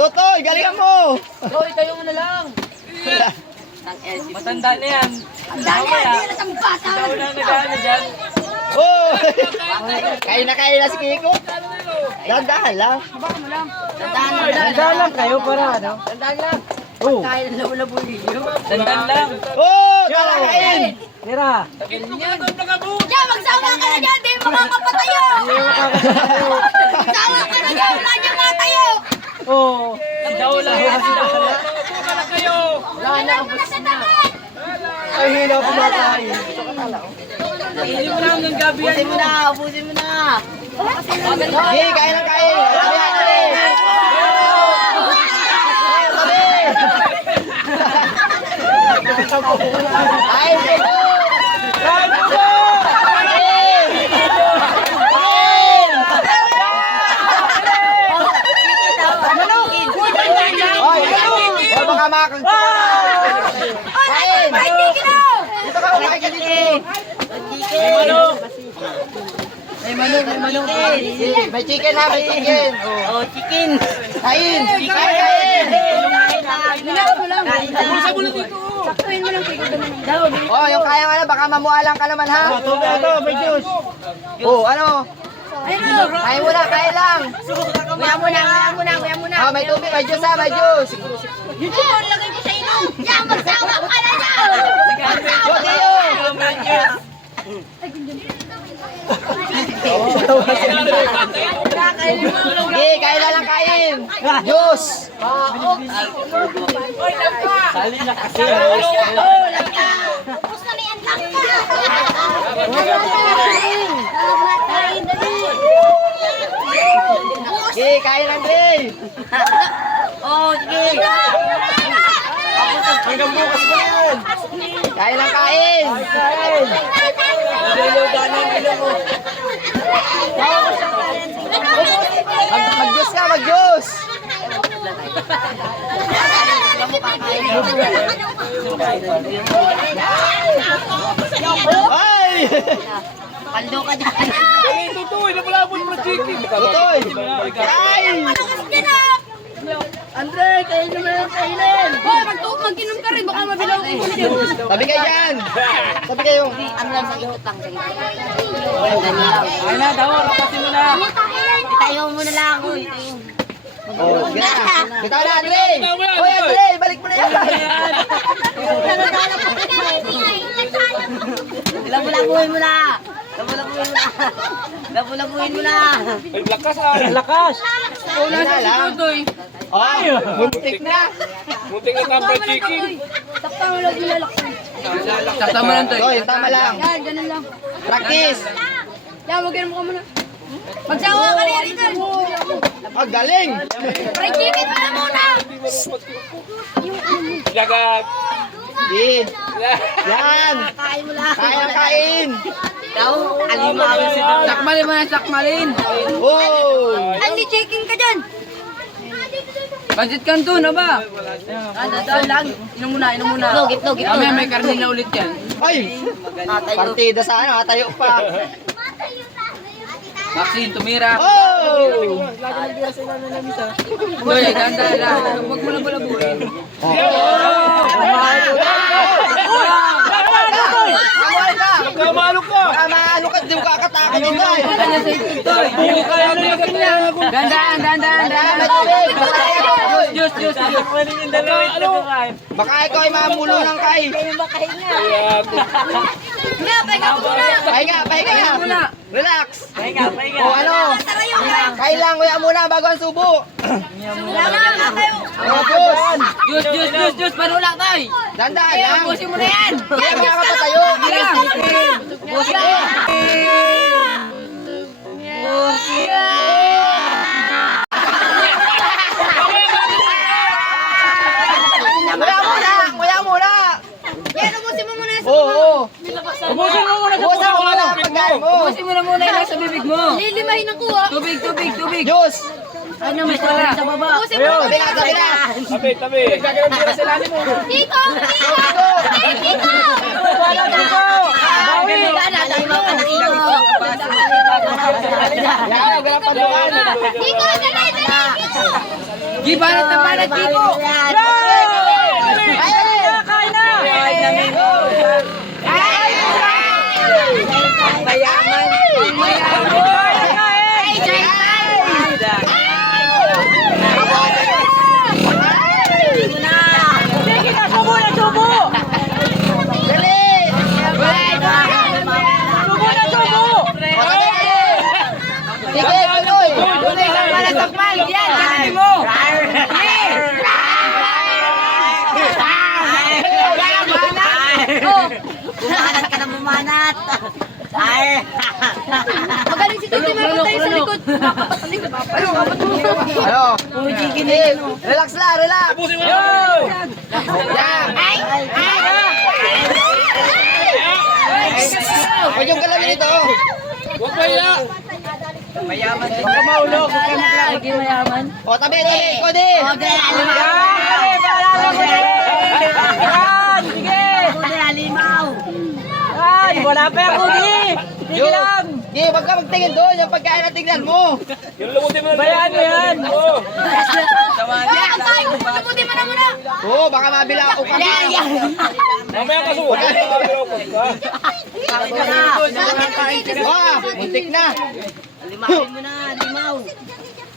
Totoy, galingan mo! Toy, tayo mo na lang. Matanda na yan. Tanda na yan, hindi na sa bata. Ikaw na nag-ano dyan. Oh! Kain na si Kiko. Dandahan lang. Dandan lang kayo para ano? Dandan lang. Oh! Dandan lang. Oh! Tara, kain! Tira. Yan, magsawa ka na dyan, di makakapatayo. Magsawa ka na dyan, wala niyang matayo. Oo. Sidaw lang. Sidaw lang. Wala na, ubos na. Ay, hila ko makain. Hindi mo lang ng gabi yan. Ubusin mo na. Hey, kain lang kain! Sabi yan, sabi! Kain, Kiko! Kain mo ba? Oy, baka makakag... Kain! Dito ka, umakay ka dito! May manok. May chicken na, may chicken! Oh, chicken. Kain! Kain! Saktuin mo lang, Kiko. Oh, yung kaya nga na, baka mamualang ka naman ha? Ito, may juice! Oh, ano? Kain muna, kain lang! Kuya muna. Oh, may tubig, may juice ha, may juice! Yun, lagay ko sa ilong. Yan, magsawa ka na dyan. Gotiyo! Okay, kain na lang kain! Juice! Sali na kasi. Tapos na yan lang ka. Okay, kain lang din! Oh, sige. Hanggang bukas mo yan! Kain lang kain! Kain! Mag-juice ka, mag-juice! Ay! Pando ka dyan. Tutoy, napalabon mo na chicken. Tutoy! Ay! Malakas ka na. Andre, kain naman ang kainin. Hoy, mag-inom ka rin. Baka mabilaw ko muna dyan. Tabi kayo dyan! Tabi kayo! Ano lang sa ikot lang. Sige. Ay na, daw, lapasin mo na. Itayo mo na lang. Uy, itayo. Oh, sige na! Bitaw na, Andre! Hoy, Andre! Balik mo na yan! Labu-labuhin mo na. Labu-labuhin mo na. Ay, lakas ah. Lakas. Una na lang! Ay! Muntik na! Munting na tambay chicken. Takpan mo lang yung lalaksan. Sakta mo lang to. Oh, yung tama lang! Yan, ganun lang. Practice! Yan, mag-inom ka muna. Magsawa ka na yan, Ethan. Ah, galing! Fried chicken mo na muna. Lagat. Sige! Yan! Kain mo lang. Kain ang kain! Ikaw, alimawi si Dr. Sakmalin mo na, sakmalin. Oh! Andy, chicken ka dyan. Budget kanto na ba? Daan lang. Inom muna. Gitno. Mamaya may karne na ulit yan. Ay! Partida sa ano, tayo pa! Maxine, tumira. Oh! Uy, ganda lang. Huwag mo na balabuhin. Kamay ka! Kamalo ka! Baka maano ka, di mo kakataka din ba eh! Kanya sa ito. Hindi kaya na yung kanya. Dandaan. May tubig! Diyos. Pwede yung dalawa ito kukain. Baka ikaw ay mamulunang ka eh! Pahinga muna! Relax! Pahinga. O ano? Kain lang, kuya muna bago ang subo! Diyos. Panula tayo. Dandaan lang! Ubusin mo na yan. Yan, makakapatayo! Kuya muna! Yan, ubusin mo muna. Oo! Ubusin mo muna Buwasan mo muna ang pagkain mo! Ubusin mo na muna yung nasa bibig mo. Lilimahin ang kuha. Tubig. Diyos! Ano may tubig sa baba? Ubusin mo Tabi muna. na! Tabi. Dito. Dito! Wala na, tayo ka na dito. Yan, huwag ka ng pandukan. Kiko, dali, dali! Gi, banat na banat, Kiko. Kain na! Mayaman. Sige, tuloy! Para takpan, yan, ganatin mo. Bumanat ka na bumanat. Ay. Magaling si Titi, meron tayo sa likod. Ano? Sige, relax lang, relax! Yan! Huwag yung galawin ito! Huwag ba iya? Mayaman din. Huwag ka maulog. Huwag ka maglaki. Lagi mayaman. O, tabi, Cody! Wala pa ako di. Sige lang! Sige, wag ka magtingin doon. Yung pagkain na tingnan mo. Yung lumutin mo na. Bayaan mo yan. Oo. Yan, tayo! Lamutin mo na muna! Oo, baka mabilao ka. Mamaya ka suwa. Wah, muntik na. Limawin mo na, limaw.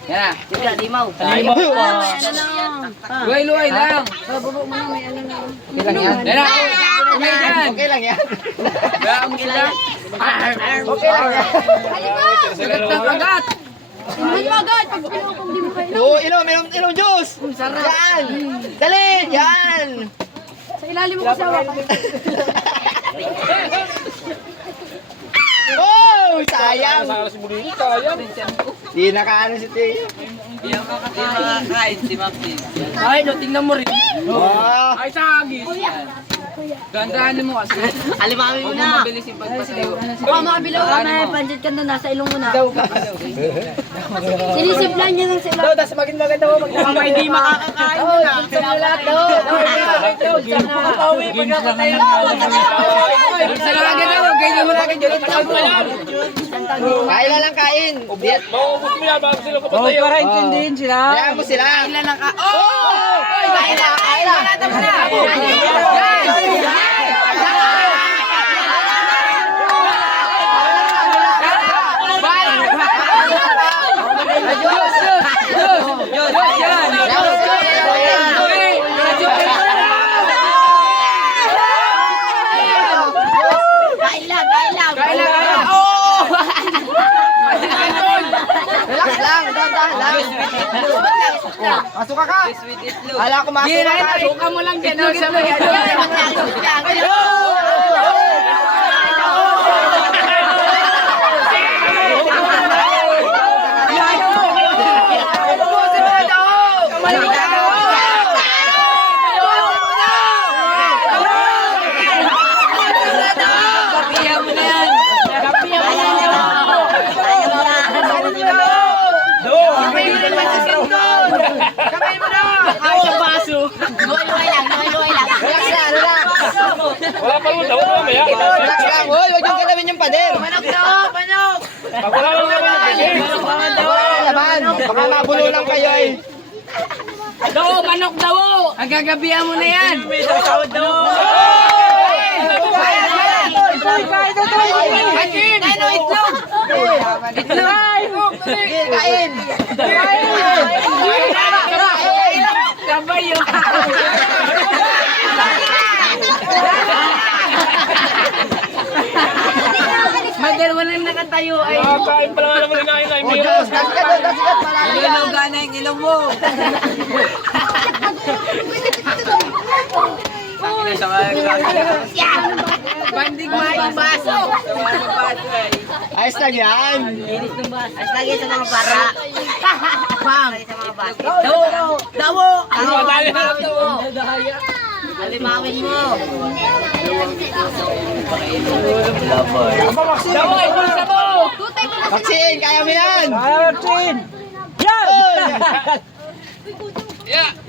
Yan na. Sige, limaw. Luway-luway lang. Okay lang yan. Yan na. Umay dyan. Okay lang yan. Bayaan mo sila. Okay lang yan. Sagat na kagat. Inuman mo agad! Pag pinukong di mo kayo. Oo, inom juice. Yan. Dali, yan. Sa ilalim mo kasi hawakan. Oh, sayang. Nasakala si Budita. Yan. Di nakaano si Teo. Kain si Maxi. Ay, no, tingnan mo rin. Wow. Ay, sagis. Gandahan mo kasi. Alimawin mo Huwag mo na. mabilis yung pagpatayo. Baka makabilaw ka na. Pansit ka na, nasa ilong mo na. Sinisiplan niya lang sa ilalim. Baka hindi makakakain mo na. Sa lagay na, huwag kayo mo lagay dyan. Kain lang kain. Mauubos mo yan. Bago sila kapatayo. Para intindihin sila. Kaya mo sila. Ilan ang ka... Oh! Kain na! Kain na! Kain lang, kain lang. Relax lang. Dahan-dahan lang. Masuk ka ka. Ala ko masuk ka ka. Suka mo lang dyan. Sa mga Luway-luway lang, luway-luway lang. Relax lang. Relax. Wala pa rin. Daw mamaya. Relax lang. Hoy, huwag yung galawin yung pader. Pag wala lang naman. Wala na laman. Baka mabulo lang kayo eh. Dawo, manok dawo! Ang gagabihan mo na yan! Akin! Ano, itlog! Itlog! Sige, kain. Sabay yun! Madalawa nang nakatayo ay... Kain pa lang naman inain na. Oh, Diyos. Dasikat doon. Dasikat. Malalim yan. Iluluga na yung ilong mo! Bandig mo yung baso! Ayos lang yan. Ayos lagi sa mga bata. Bang! Sa mga bata. Dawo! Dawo! Alimawin mo. Dawo, ibulsa mo! Tutay mo na. Maxine, kaya mo yan.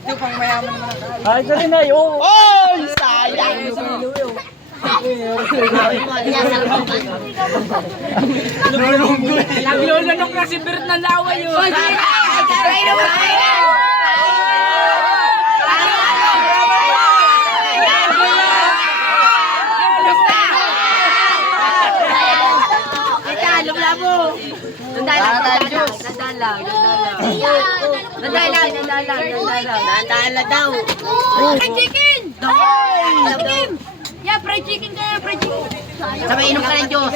Ito pang mayaman naman. Oy, sayang. Naglulunok na si Bert ng laway yun. Fried chicken! Chicken! Yeah, fried chicken kaya, fried chicken. Sabay inom ka ng Diyos.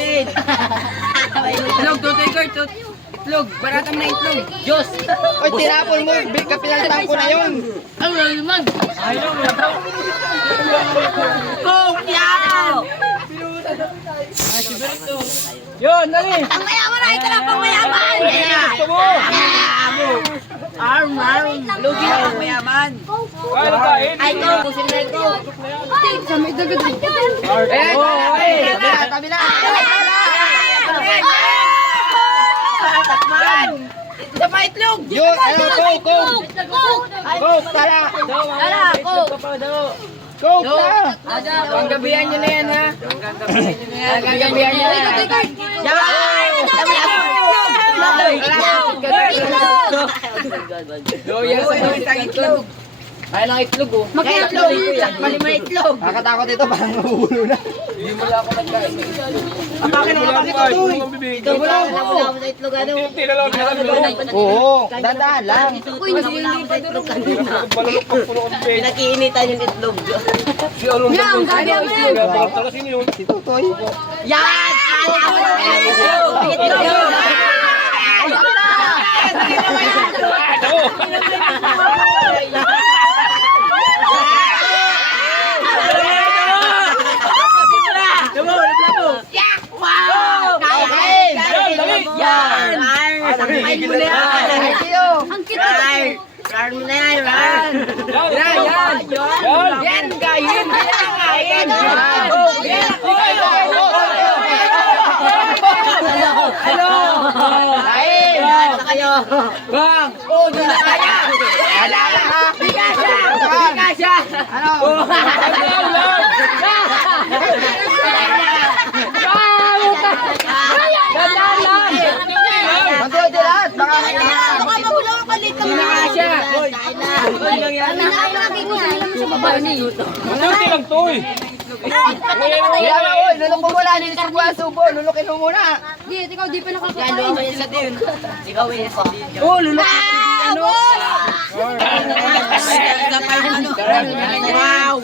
Itlog, tutoy ko, itlog. Baratang na itlog. Diyos. Oy, tinapon mo. Kapinalitan ko na yun. Ang lalimag. Coke yan! Yun, dali. Ang mayaman na, ito lang pang mayaman! Gusto mo. Arm. Lugi na ang mayaman. Kaya na kain. Ay, ito. Pusin na ito. Sa may dagat. Tabi na. Isa pa itlog. Yun, ano, Coke. Coke, tala. Tara, ako. Coke na. Panggabihan nyo na yan, ha? Panggabihan nyo na yan. Loya sa isang itlog. Ay lang itlog, oh. Itlog. Malimay itlog. Nakakatakot ito, parang nahuhulo na. Hindi mo lang ako nagkain. Ito wala ako sa itlog ano. Hindi na lang nila. Oo, dadaan lang. Uy, Wala ako sa itlog kanina. Malulok puno ang page. Pinag-iinitan yung itlog. Si Alonso. Yeah, ang gabi ang men. Bakit talaga sino yun? Si Tutoy. Yan! Itlog! Itlog! Okay. Yan! Ay mo na yan! Ay, Tiyo. Ang cute na. Run mo na yan! Run! Yan, kain. Kain. Kain. Ano kayo? Bang! Oh, doon na kaya. Wala lang, ha? Kasya. Ano? Mantuloy din lahat. Baka Baka mabulaw ka dito. Sino kasya? Mabuti lang to eh. Kaya nga, oy, lulok mo muna. Nilisip mo ang subo. Lulukin mo muna. Di, ikaw di pa Yan, nakakakain. luwa mo yung sa din. Ikaw yung sa video. Oh, lulok. Ano? Wow!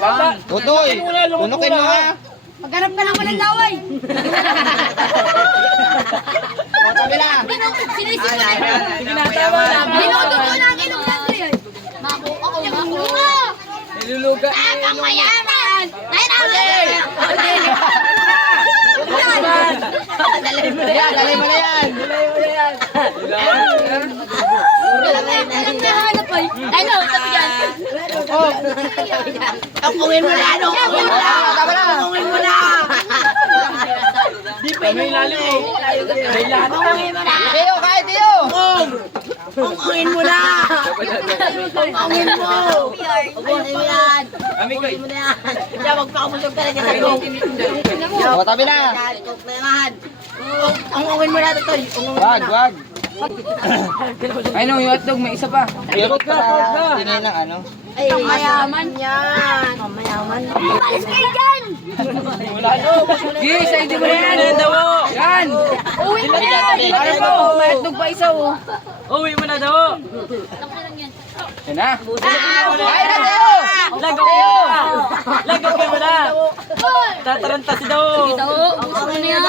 Bata. Tutoy, lulukin mo, ha? Maghanap ka ng walang laway. O, tabi na. Sinisip ko na yun. Binuto ko na ang ilong natin yan. Ako. Niluluga. Ang mayaman! Tayo na! Dalay mo na yan. Ang nahanap ay. Tayo na, tabi yan. Tungkungin mo na! Tungkungin mo na! Tama na. Tungkungin mo na! May lalim eh. May lalim. Tungkungin mo na! Tiyo, kahit Tiyo. Tungkungin mo na! Tungkungin mo! Tungkungin mo yan! Ami ko eh. Tungkungin mo na yan! Diyan, magpakamusog ka na dyan sa coke. O, tabi na. Yan, coke na naman! Tungkungin mo na ito, Toy. Tungkungin mo Wag, na. wag. Ay, no, yung hotdog, may isa pa. Pero para tingin ng ano. Ay, ang mayaman yan! Ang mayaman! Alis kayo dyan! Yes, ay di mo na yan. Yan. Uwi mo yan! Ano po, may hotdog pa isa, oh. Uwi mo na daw. Yan na. Kain na, Tiyo. Lagaw ka na. Lagaw ka na. Tataranta si daw. Ito, gusto ko na yan.